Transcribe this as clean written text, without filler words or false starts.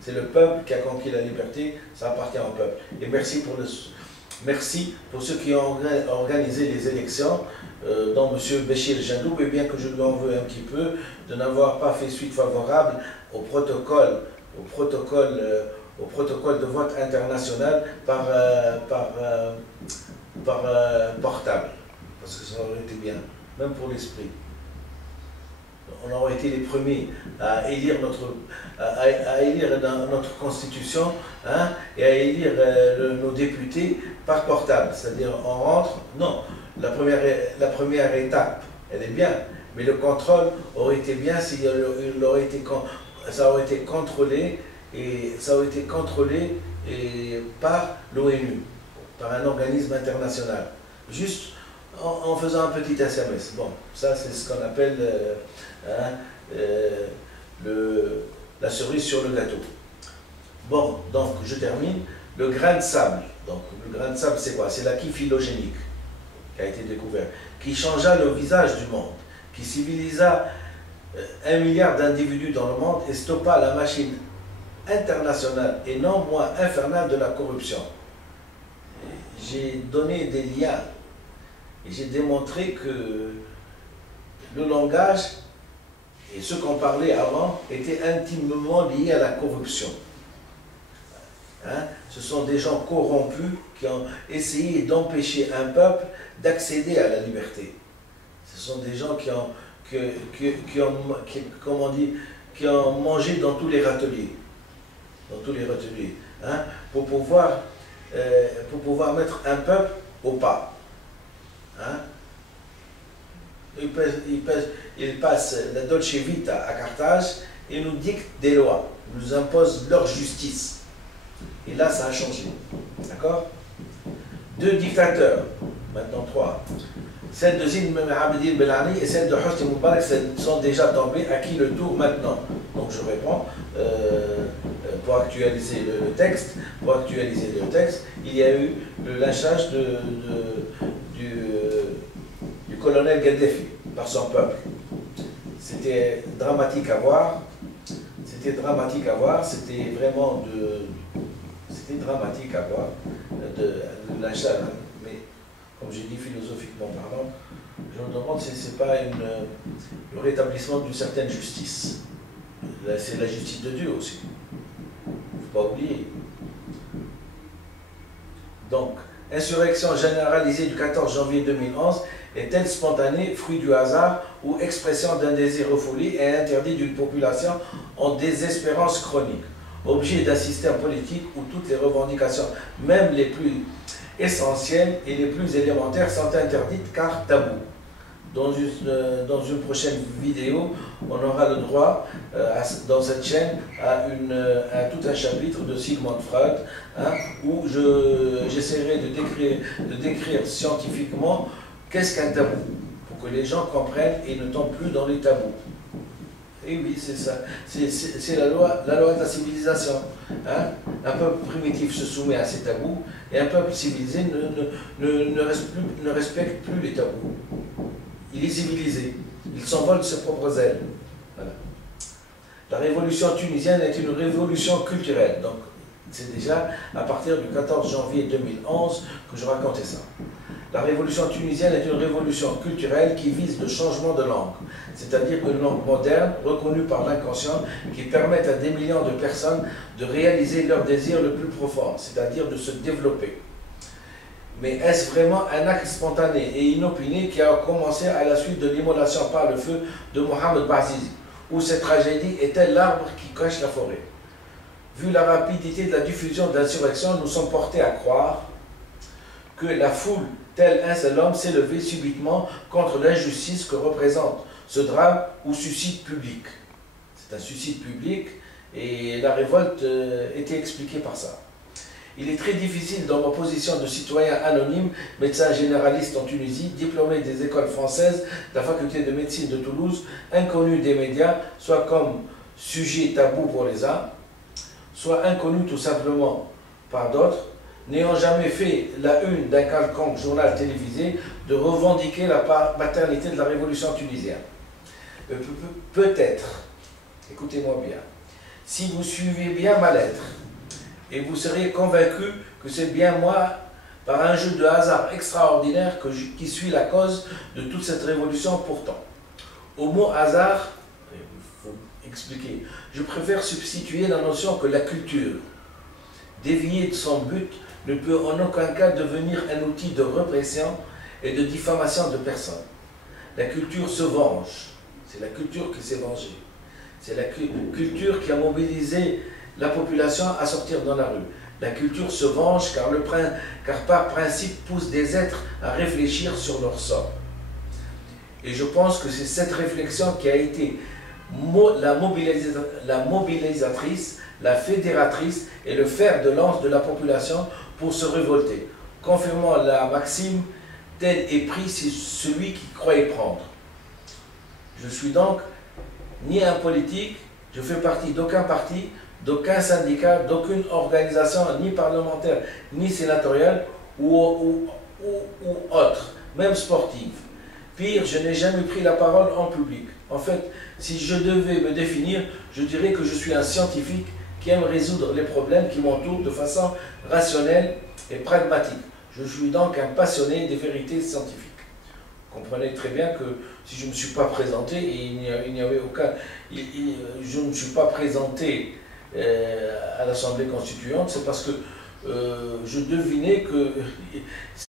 C'est le peuple qui a conquis la liberté, ça appartient au peuple. Et merci pour ceux qui ont organisé les élections, dont M. Béchir Jandou, et bien que je lui en veux un petit peu, de n'avoir pas fait suite favorable au protocole de vote international par portable. Parce que ça aurait été bien, même pour l'esprit. On aurait été les premiers à élire dans notre constitution, hein, et à élire nos députés par portable. C'est-à-dire on rentre, non, la première étape, elle est bien, mais le contrôle aurait été bien si ça aurait été contrôlé par l'ONU, par un organisme international. Juste en faisant un petit SMS. Bon, ça c'est ce qu'on appelle la cerise sur le gâteau. Bon, donc je termine. Le grain de sable. Donc le grain de sable c'est quoi? C'est l'acquis phylogénique qui a été découvert, qui changea le visage du monde, qui civilisa 1 milliard d'individus dans le monde et stoppa la machine internationale et non moins infernale de la corruption. J'ai donné des liens et j'ai démontré que le langage et ce qu'on parlait avant étaient intimement liés à la corruption. Hein? Ce sont des gens corrompus qui ont essayé d'empêcher un peuple d'accéder à la liberté. Ce sont des gens qui ont mangé dans tous les râteliers. Hein? Pour pouvoir mettre un peuple au pas. Hein? Ils passent la Dolce Vita à Carthage et nous dictent des lois, nous imposent leur justice. Et là, ça a changé. D'accord? 2 dictateurs, maintenant 3. Celle de Zine Abidine Belani et celle de Hosni Moubarak sont déjà tombées. À qui le tour maintenant? Donc je réponds, pour actualiser le texte, il y a eu le lynchage du colonel Gaddafi par son peuple. C'était dramatique à voir. C'était dramatique à voir, de lynchage. Mais comme j'ai dit, philosophiquement parlant, je me demande si ce n'est pas le rétablissement d'une certaine justice. C'est la justice de Dieu aussi. Il ne faut pas oublier. Donc, insurrection généralisée du 14 janvier 2011 est-elle spontanée, fruit du hasard ou expression d'un désir refoulé et interdit d'une population en désespérance chronique, objet d'un système politique où toutes les revendications, même les plus essentielles et les plus élémentaires, sont interdites car tabous. Dans une prochaine vidéo, on aura le droit, dans cette chaîne, à tout un chapitre de Sigmund Freud, hein, où j'essaierai de décrire scientifiquement qu'est-ce qu'un tabou, pour que les gens comprennent et ne tombent plus dans les tabous. Et oui, c'est ça. C'est la loi de la civilisation. Hein? Un peuple primitif se soumet à ces tabous et un peuple civilisé ne respecte plus les tabous. Il est civilisé. Il s'envole de ses propres ailes. Voilà. La révolution tunisienne est une révolution culturelle. Donc, c'est déjà à partir du 14 janvier 2011 que je racontais ça. La révolution tunisienne est une révolution culturelle qui vise le changement de langue, c'est-à-dire une langue moderne, reconnue par l'inconscient, qui permette à des millions de personnes de réaliser leur désir le plus profond, c'est-à-dire de se développer. Mais est-ce vraiment un acte spontané et inopiné qui a commencé à la suite de l'immolation par le feu de Mohamed Bouazizi, ou cette tragédie est-elle l'arbre qui cache la forêt? Vu la rapidité de la diffusion d'insurrections, nous sommes portés à croire que la foule, tel un seul homme, s'est levé subitement contre l'injustice que représente ce drame ou suicide public. C'est un suicide public et la révolte était expliquée par ça. Il est très difficile dans ma position de citoyen anonyme, médecin généraliste en Tunisie, diplômé des écoles françaises, de la faculté de médecine de Toulouse, inconnu des médias, soit comme sujet tabou pour les uns, soit inconnu tout simplement par d'autres, n'ayant jamais fait la une d'un quelconque journal télévisé, de revendiquer la paternité de la révolution tunisienne. Peut-être, écoutez-moi bien, Si vous suivez bien ma lettre, et vous serez convaincu que c'est bien moi, par un jeu de hasard extraordinaire, qui suis la cause de toute cette révolution pourtant. Au mot hasard, il faut expliquer, je préfère substituer la notion que la culture, déviée de son but, ne peut en aucun cas devenir un outil de répression et de diffamation de personnes. La culture se venge, c'est la culture qui s'est vengée. C'est la culture qui a mobilisé la population à sortir dans la rue. La culture se venge car par principe pousse des êtres à réfléchir sur leur sort. Et je pense que c'est cette réflexion qui a été la mobilisatrice, la fédératrice et le fer de lance de la population pour se révolter, confirmant la maxime « tel est pris celui qui croyait prendre ». Je suis donc ni un politique, je fais partie d'aucun parti, d'aucun syndicat, d'aucune organisation, ni parlementaire, ni sénatoriale ou autre, même sportive. Pire, je n'ai jamais pris la parole en public. En fait, si je devais me définir, je dirais que je suis un scientifique qui aime résoudre les problèmes qui m'entourent de façon rationnelle et pragmatique. Je suis donc un passionné des vérités scientifiques. Vous comprenez très bien que si je ne me suis pas présenté, et il n'y avait aucun... je ne me suis pas présenté à l'Assemblée constituante, c'est parce que je devinais que